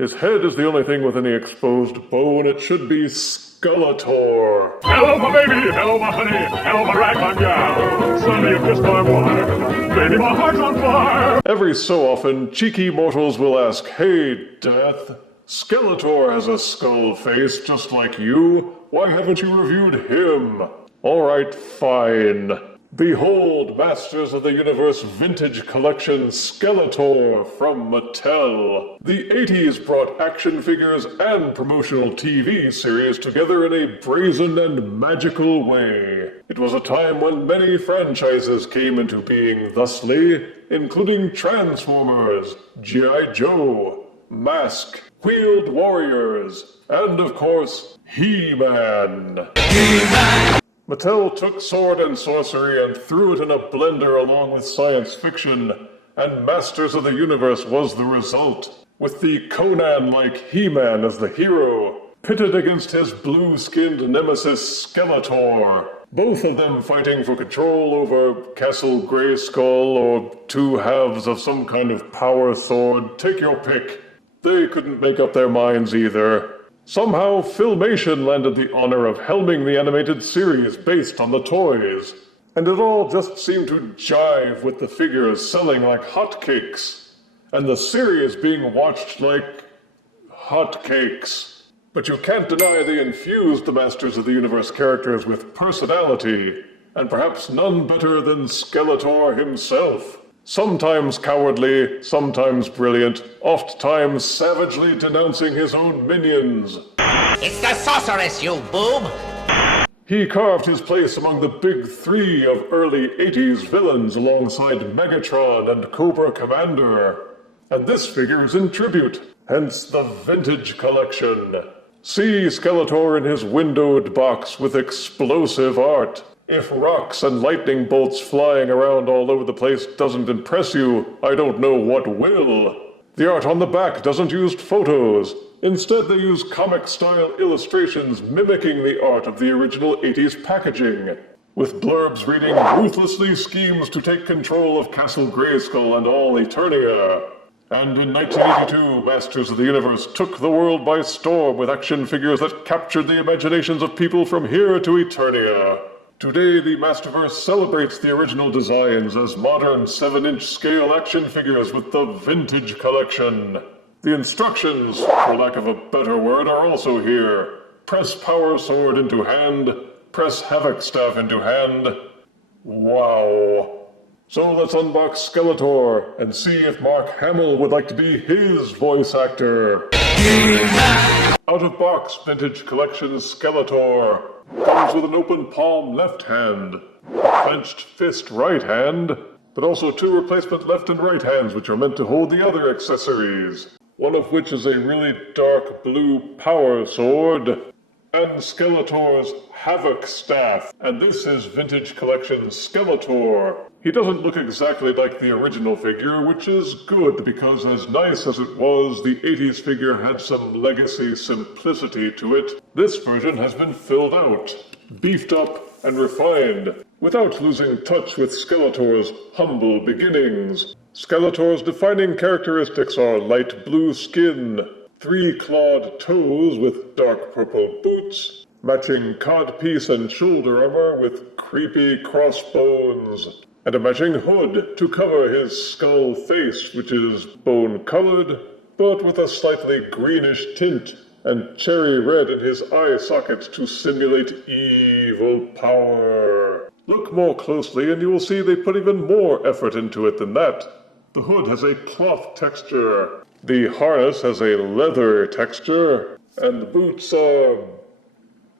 His head is the only thing with any exposed bone. It should be Skeletor. Hello, my baby. Hello, my honey. Hello, my ragtime gal. Sonny, you kissed my wife. Baby, my heart's on fire. Every so often, cheeky mortals will ask, "Hey, Death, Skeletor has a skull face just like you. Why haven't you reviewed him?" Alright, fine. Behold, Masters of the Universe Vintage Collection Skeletor from Mattel. The 80s brought action figures and promotional TV series together in a brazen and magical way. It was a time when many franchises came into being thusly, including Transformers, G.I. Joe, Mask, Wheeled Warriors, and of course, He-Man. Mattel took sword and sorcery and threw it in a blender along with science fiction, and Masters of the Universe was the result, with the Conan-like He-Man as the hero, pitted against his blue-skinned nemesis Skeletor, both of them fighting for control over Castle Grayskull or two halves of some kind of power sword. Take your pick. They couldn't make up their minds either. Somehow, Filmation landed the honor of helming the animated series based on the toys. And it all just seemed to jive with the figures selling like hotcakes, and the series being watched like hotcakes. But you can't deny they infused the Masters of the Universe characters with personality, and perhaps none better than Skeletor himself. Sometimes cowardly, sometimes brilliant, oft-times savagely denouncing his own minions. It's the sorceress, you boob! He carved his place among the big three of early 80s villains alongside Megatron and Cobra Commander. And this figure is in tribute, hence the Vintage Collection. See Skeletor in his windowed box with explosive art. If rocks and lightning bolts flying around all over the place doesn't impress you, I don't know what will. The art on the back doesn't use photos. Instead, they use comic-style illustrations mimicking the art of the original 80s packaging, with blurbs reading, "Ruthlessly schemes to take control of Castle Grayskull and all Eternia." And in 1982, Masters of the Universe took the world by storm with action figures that captured the imaginations of people from here to Eternia. Today, the Masterverse celebrates the original designs as modern 7-inch scale action figures with the Vintage Collection. The instructions, for lack of a better word, are also here. Press Power Sword into hand, press Havoc Staff into hand. Wow. So let's unbox Skeletor and see if Mark Hamill would like to be his voice actor. Out of box Vintage Collection Skeletor comes with an open palm left hand, a clenched fist right hand, but also two replacement left and right hands which are meant to hold the other accessories, one of which is a really dark blue power sword, and Skeletor's Havoc Staff. And this is Vintage Collection Skeletor. He doesn't look exactly like the original figure, which is good, because as nice as it was, the 80s figure had some legacy simplicity to it. This version has been filled out, beefed up, and refined, without losing touch with Skeletor's humble beginnings. Skeletor's defining characteristics are light blue skin, 3-clawed toes with dark purple boots, matching codpiece and shoulder armor with creepy crossbones, and a matching hood to cover his skull face, which is bone-colored, but with a slightly greenish tint, and cherry red in his eye sockets to simulate evil power. Look more closely and you will see they put even more effort into it than that. The hood has a cloth texture, the harness has a leather texture, and the boots are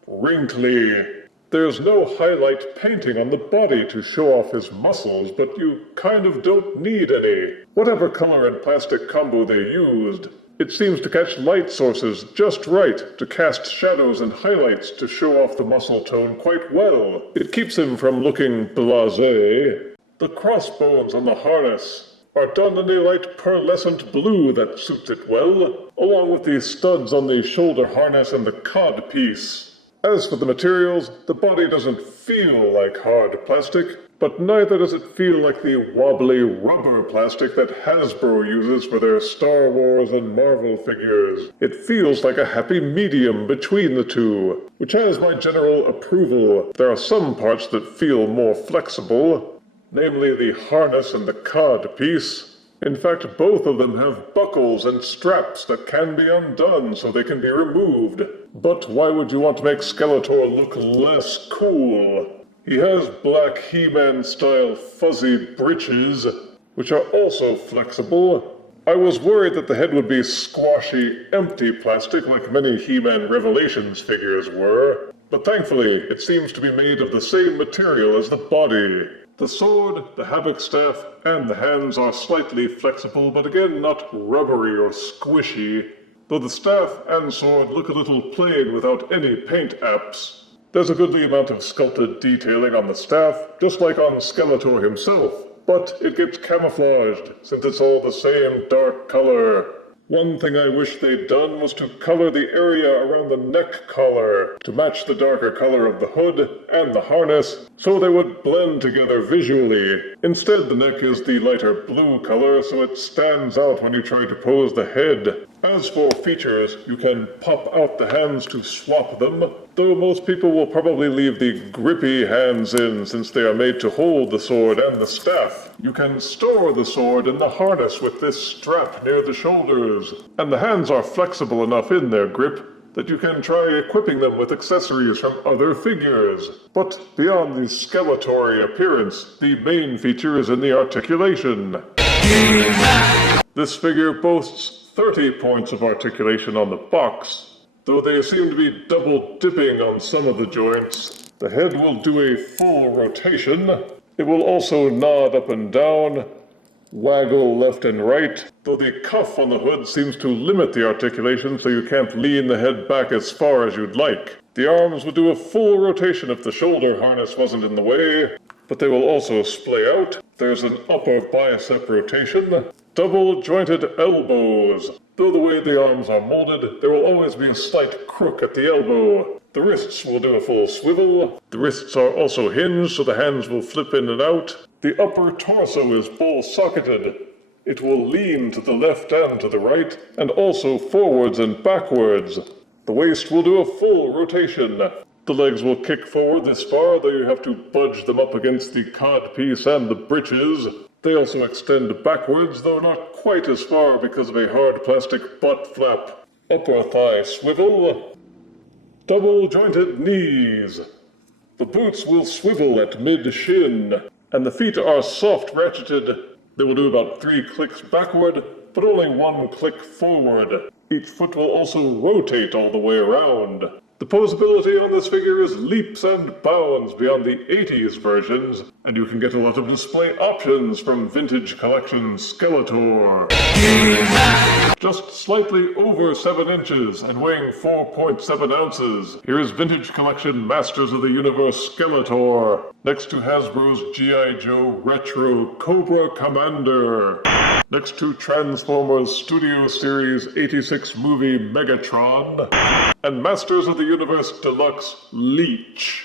wrinkly. There's no highlight painting on the body to show off his muscles, but you kind of don't need any. Whatever color and plastic combo they used, it seems to catch light sources just right to cast shadows and highlights to show off the muscle tone quite well. It keeps him from looking blasé. The crossbones on the harness are done in a light pearlescent blue that suits it well, along with the studs on the shoulder harness and the cod piece. As for the materials, the body doesn't feel like hard plastic. but neither does it feel like the wobbly rubber plastic that Hasbro uses for their Star Wars and Marvel figures. It feels like a happy medium between the two, which has my general approval. There are some parts that feel more flexible, namely the harness and the cod piece. In fact, both of them have buckles and straps that can be undone so they can be removed. But why would you want to make Skeletor look less cool? He has black He-Man style fuzzy breeches, which are also flexible. I was worried that the head would be squashy, empty plastic like many He-Man Revelations figures were, but thankfully it seems to be made of the same material as the body. The sword, the havoc staff, and the hands are slightly flexible, but again not rubbery or squishy, though the staff and sword look a little plain without any paint apps. There's a goodly amount of sculpted detailing on the staff, just like on Skeletor himself, but it gets camouflaged, since it's all the same dark color. One thing I wish they'd done was to color the area around the neck collar to match the darker color of the hood and the harness, so they would blend together visually. Instead, the neck is the lighter blue color, so it stands out when you try to pose the head. As for features, you can pop out the hands to swap them, though most people will probably leave the grippy hands in since they are made to hold the sword and the staff. You can store the sword in the harness with this strap near the shoulders, and the hands are flexible enough in their grip that you can try equipping them with accessories from other figures. But beyond the Skeletor appearance, the main feature is in the articulation. This figure boasts 30 points of articulation on the box, though they seem to be double dipping on some of the joints. The head will do a full rotation. It will also nod up and down, waggle left and right, though the cuff on the hood seems to limit the articulation so you can't lean the head back as far as you'd like. The arms would do a full rotation if the shoulder harness wasn't in the way, but they will also splay out. There's an upper bicep rotation, double jointed elbows. Though the way the arms are molded, there will always be a slight crook at the elbow. The wrists will do a full swivel. The wrists are also hinged, so the hands will flip in and out. The upper torso is ball-socketed. It will lean to the left and to the right, and also forwards and backwards. The waist will do a full rotation. The legs will kick forward this far, though you have to budge them up against the codpiece and the breeches. They also extend backwards, though not quite as far because of a hard plastic butt flap. Upper thigh swivel. Double-jointed knees. The boots will swivel at mid-shin, and the feet are soft ratcheted. They will do about 3 clicks backward, but only 1 click forward. Each foot will also rotate all the way around. The posability on this figure is leaps and bounds beyond the 80s versions, and you can get a lot of display options from Vintage Collection Skeletor. Just slightly over 7 inches and weighing 4.7 ounces, here is Vintage Collection Masters of the Universe Skeletor, next to Hasbro's G.I. Joe Retro Cobra Commander, next to Transformers Studio Series 86 movie Megatron, and Masters of the Universe Deluxe Leech.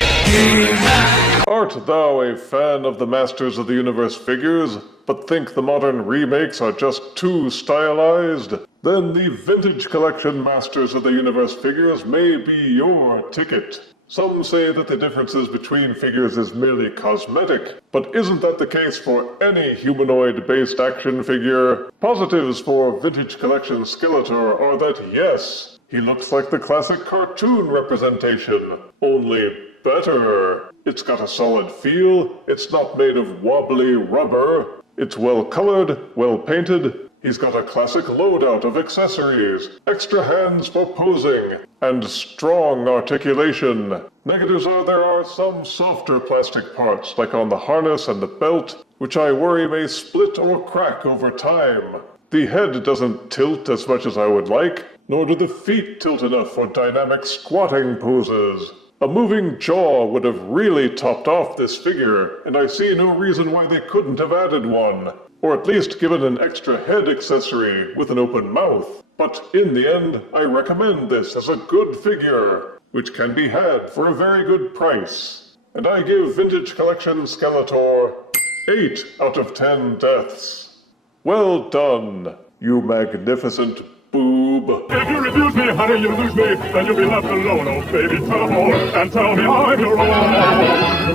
Art thou a fan of the Masters of the Universe figures, but think the modern remakes are just too stylized? Then the Vintage Collection Masters of the Universe figures may be your ticket. Some say that the differences between figures is merely cosmetic, but isn't that the case for any humanoid-based action figure? Positives for Vintage Collection Skeletor are that yes, he looks like the classic cartoon representation, only better. It's got a solid feel, it's not made of wobbly rubber, it's well colored, well painted, he's got a classic loadout of accessories, extra hands for posing, and strong articulation. Negatives are there are some softer plastic parts, like on the harness and the belt, which I worry may split or crack over time. The head doesn't tilt as much as I would like, nor do the feet tilt enough for dynamic squatting poses. A moving jaw would have really topped off this figure, and I see no reason why they couldn't have added one, or at least given an extra head accessory with an open mouth. But in the end, I recommend this as a good figure, which can be had for a very good price. And I give Vintage Collection Skeletor 8 out of 10 deaths. Well done, you magnificent boob. If you refuse me, honey, you lose me. Then you'll be left alone, oh baby. Tell them all and tell me I'm your own.